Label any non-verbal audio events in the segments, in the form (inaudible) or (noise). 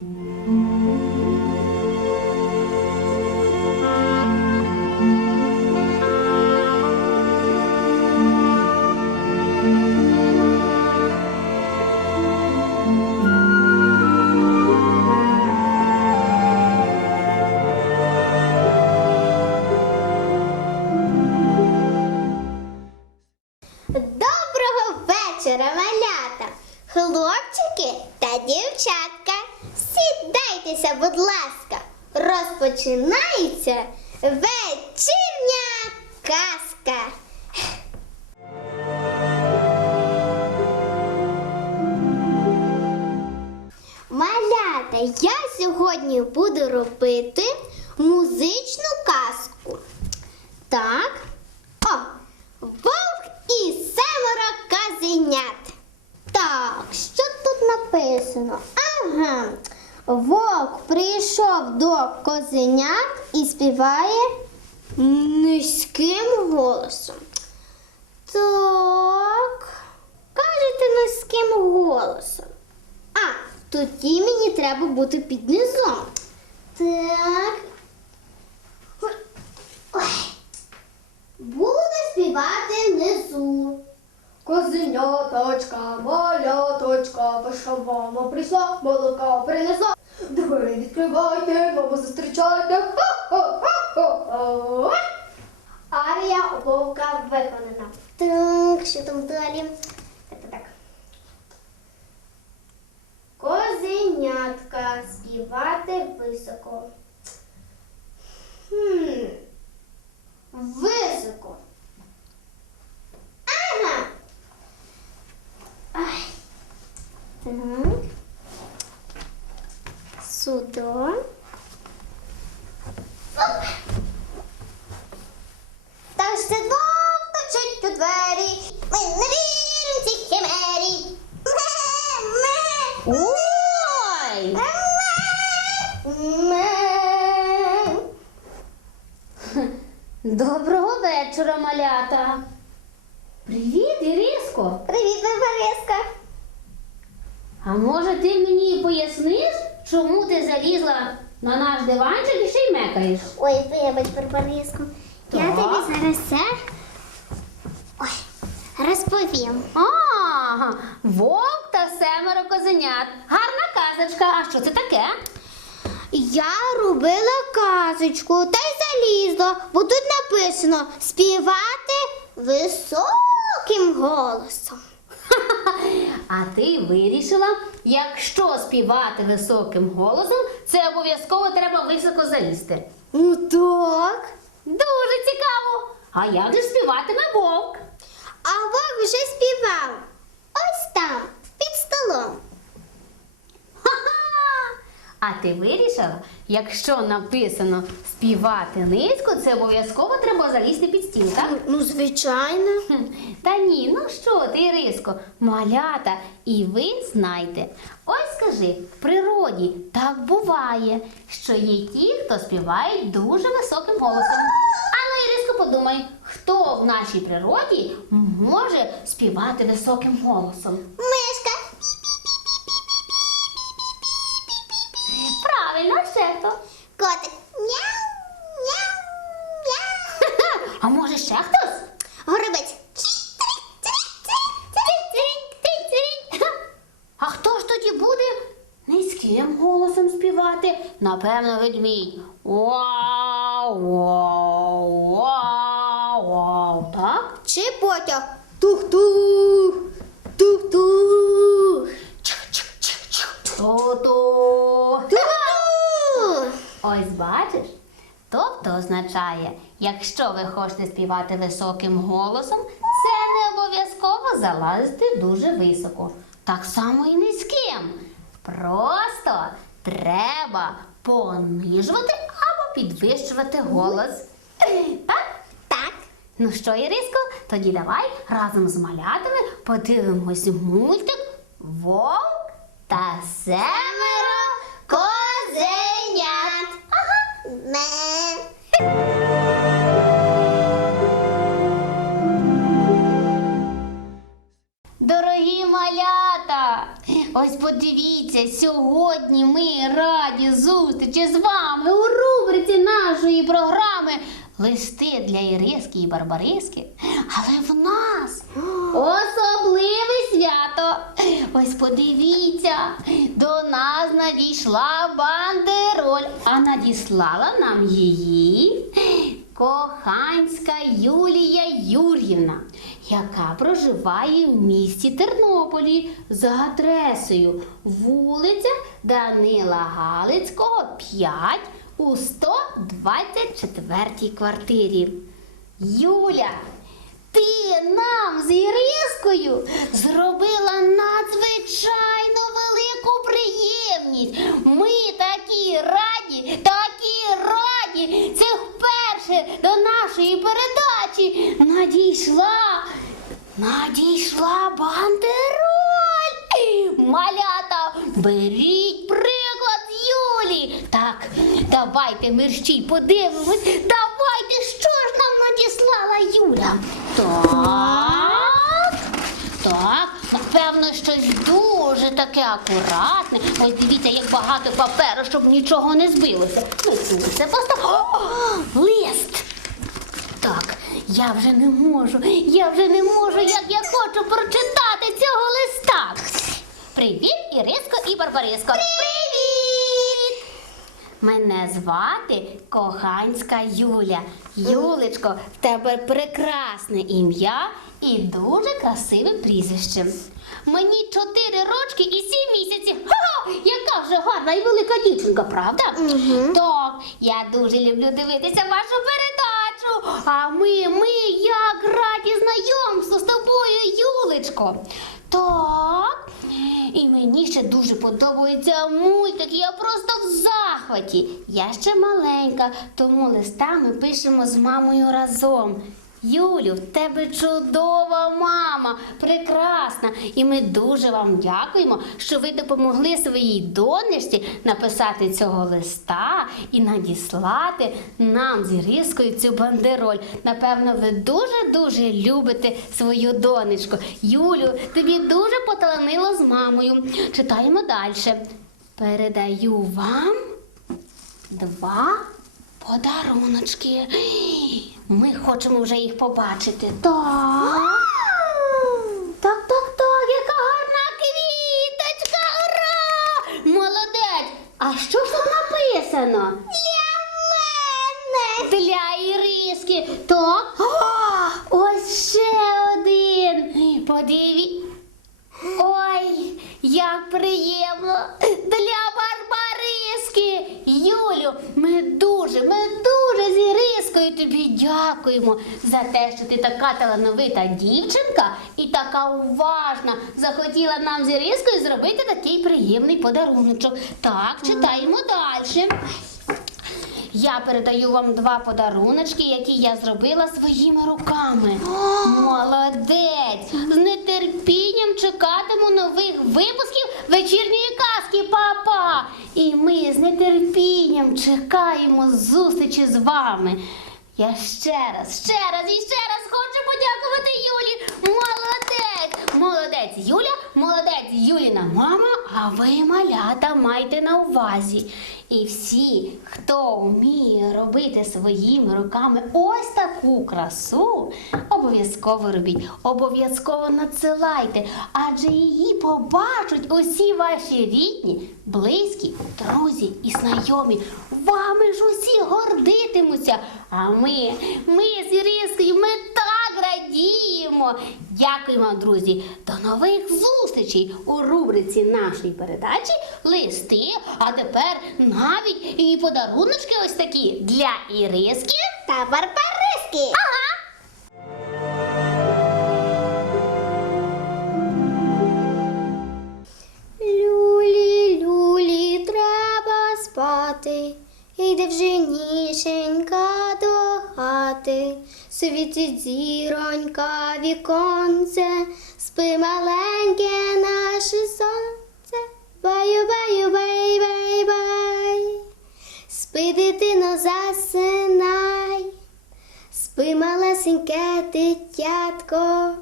Доброго вечора, малята! Хлопчики та дівчатка, сідайтеся, будь ласка. Розпочинається вечірня казка. Малята, я сьогодні буду робити музичну казку. Так. О, вовк і семеро казенят. Так, що тут написано? Ага. Вовк прийшов до козенят і співає низьким голосом. Так. Кажете низьким голосом. А, тоді мені треба бути під низом. Так. Ой. Буду співати внизу. Козеняточка, маляточка, ваша мама прийшла, молока принесла. Двері відкривайте, маму зустрічайте. Ха-ха-ха-ха-ха. Арія у вовка виконана. Так, що там далі? Так, так, так. Козенятка співати високо. Хм. Високо. Ага. Ай. Так. Сюди. Оп. Та ж це знов точить у двері. Ми не віримо цій химері. Ме-ме. Ой! Ме. Доброго вечора, малята. Привіт, Іриско. Привіт, Варвареска. А може ти мені поясниш, чому ти залізла на наш диванчик і ще й мекаєш? Ой, вибач, Варвареску. Я Так. тобі зараз все Ой, розповім. Ага, вовк та семеро козенят. Гарна казочка. А що це таке? Я робила казочку та й залізла, бо тут написано співати високим голосом. (laughs) А ти вирішила, якщо співати високим голосом, це обов'язково треба високо залізти. Ну так. Дуже цікаво. А як же співатиме вовк? А Вовк вже співав. Ось там, під столом. Ха-ха! А ти вирішила, якщо написано співати низько, це обов'язково треба залізти під стіл, так? Ну, звичайно. Хм, Та ні, ну що ти, Іриско, малята, і ви знайте. Ось скажи, в природі так буває, що є ті, хто співають дуже високим голосом. А ну, Іриско, подумай, хто в нашій природі може співати високим голосом? Мишка. Низьким голосом співати? Напевно, ведмідь. Вау, вау, вау, вау. Так? Чи потяг. Тух-тух. Тух-тух. Ту-ту. Тух-тух. Ось бачиш? Тобто означає, якщо ви хочете співати високим голосом, це не обов'язково залазити дуже високо. Так само і низьким. Просто треба понижувати або підвищувати голос. Так? Так. Ну що, Іриско, тоді давай разом з малятами подивимось мультик Вовк та семеро сьогодні ми раді зустрічі з вами у рубриці нашої програми Листи для Іриски і Барбариски. Але в нас особливе свято. Ось подивіться, до нас надійшла бандероль, а надіслала нам її Коханська Юлія Юр'ївна, яка проживає в місті Тернополі за адресою вулиця Данила Галицького, 5 у 124 квартирі. Юля, ти нам з Ірискою зробила надзвичайно велику приємність. Ми такі раді, такі раді. Це вперше до нашої передачі надійшла. Надійшла бандероль. Малята, беріть приклад Юлі. Так, давайте мерщій подивимось. Давайте, що ж нам надіслала Юля? Так. Так, напевно, щось дуже таке акуратне. Ось дивіться, як багато паперу, щоб нічого не збилося. Тут все поставимо. О, я вже не можу, я вже не можу, як я хочу прочитати цього листа. Привіт, Іриско і Барбариско. Привіт! Мене звати Коханська Юля. Юлечко, в тебе прекрасне ім'я і дуже красиве прізвище. Мені чотири рочки і сім місяців. Ха! Яка вже гарна і велика дівчинка, правда? Так, я дуже люблю дивитися вашу передачу. А ми, ми як раді знайомству з тобою, Юлечко. Так. І мені ще дуже подобається мультик. Я просто в захваті. Я ще маленька, тому листа ми пишемо з мамою разом. Юлю, в тебе чудова мама, прекрасна. І ми дуже вам дякуємо, що ви допомогли своїй донечці написати цього листа і надіслати нам з Ірискою цю бандероль. Напевно, ви дуже-дуже любите свою донечку. Юлю, тобі дуже поталанило з мамою. Читаємо далі. Передаю вам два подаруночки. Ми хочемо вже їх побачити. Так. Так, так, так, яка гарна квіточка! Ура! Молодець! А що ж тут написано? Для мене! Для Іриски. Так. О, ось ще один. Подиві. Ой, як приємно! Для Барбариски! Юлю, ми дуже, ми дуже з тобі дякуємо за те, що ти така талановита дівчинка і така уважна. Захотіла нам з Ірискою зробити такий приємний подаруночок. Так, читаємо далі. Я передаю вам два подаруночки, які я зробила своїми руками. Молодець! З нетерпінням чекатиму нових випусків вечірньої казки, папа. І ми з нетерпінням чекаємо зустрічі з вами. Я ще раз, ще раз і ще раз хочу подякувати Юлі. Молодець! Молодець Юля, молодець Юліна мама, а ви малята майте на увазі. І всі, хто вміє робити своїми руками ось таку красу, обов'язково робіть, обов'язково надсилайте, адже її побачать усі ваші рідні, близькі, друзі і знайомі. Вами ж усі гордитимуться. А ми, ми з Ірискою, ми так радіємо. Дякую вам, друзі. До нових зустрічей у рубриці нашої передачі Листи. А тепер навіть і подаруночки ось такі для Іриски Та Барбариски. Ага. Люлі, люлі, треба спати. Іде вже нішенька до хати. Світить зіронька віконце, спи маленьке наше сонце. Баю, баю, бай, бай, бай. Спи, дитино, засинай. Спи, малесеньке дитятко,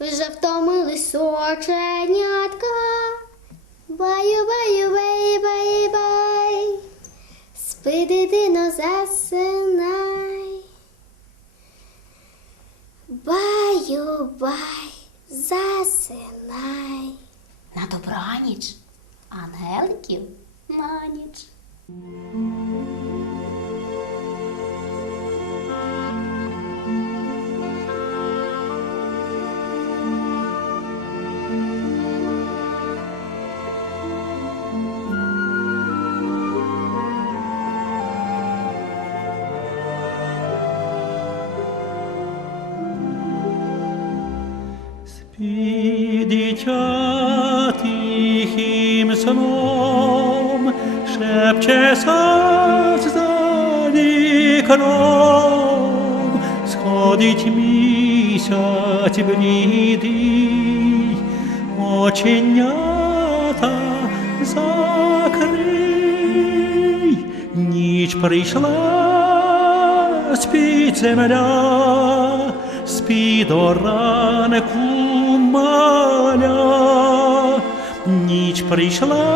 вже втомились оченятка. Баю, баю, бай, бай, бай. Спи, дитино, засинай. Баю, бай, засинай. На добраніч, ангеликів на ніч. Дитя, тихим сном, шепче сад за вікном, сходить місяць блідий, оченята закрий, ніч прийшла, спить земля, спі до ранку маля, ніч прийшла,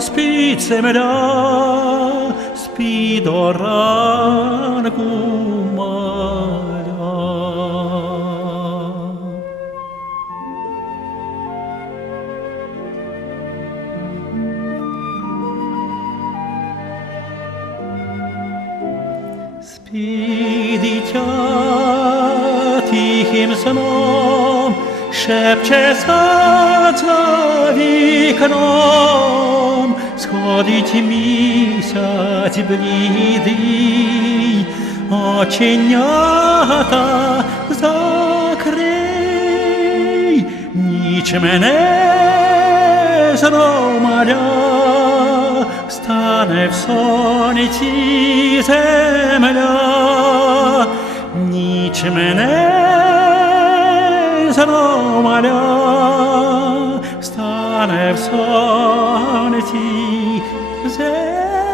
спить земля, спі до ранку маля. Спи, дитя, тихим сном, шепче сад за вікном, сходить місяць блідий, оченята закрий, ніч мене зромаля, стане в сонці земля, ніч мене зромаля, стане в сонці земля.